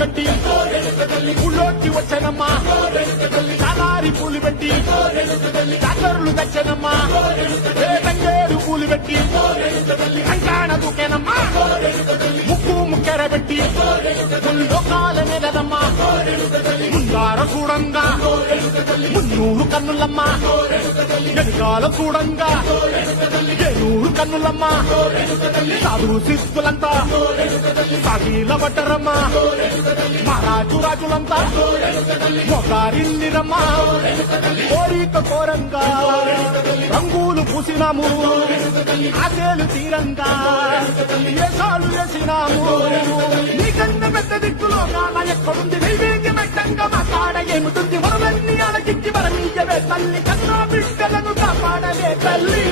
కట్టి ఊళ్ళోకి వచ్చానమ్మా కాలారి పూలు పెట్టి డాక్టర్లు తెచ్చానమ్మా తంగేరు పూలు పెట్టి కంకాణ దూకేనమ్మా ముక్కు ముక్కెర పెట్టి లోకాల నెలదమ్మా ముందార చూడంగా మున్నూరు కన్నులమ్మా వెనుకాల చూడంగా ఏనూరు కన్నులమ్మా సాధువు శిస్తులంతా సాగిల పట్టరమ్మా మహారాజు రాజులంతా మొగారిల్లిరమ్మా కోరిక కోరంగా రంగులు పూసినాము ఆశలు తీరంగా ఏసాలు వేసినాము నీకన్నా పెద్ద దిక్కులో కాల ఎక్కడుంది నైవేద్యం పెట్టంగా మా కాడ ఏమిటుంది మనలన్నీ అలకించి మరణీయవే తల్లి కన్నా బిడ్డలను కాపాడలే తల్లి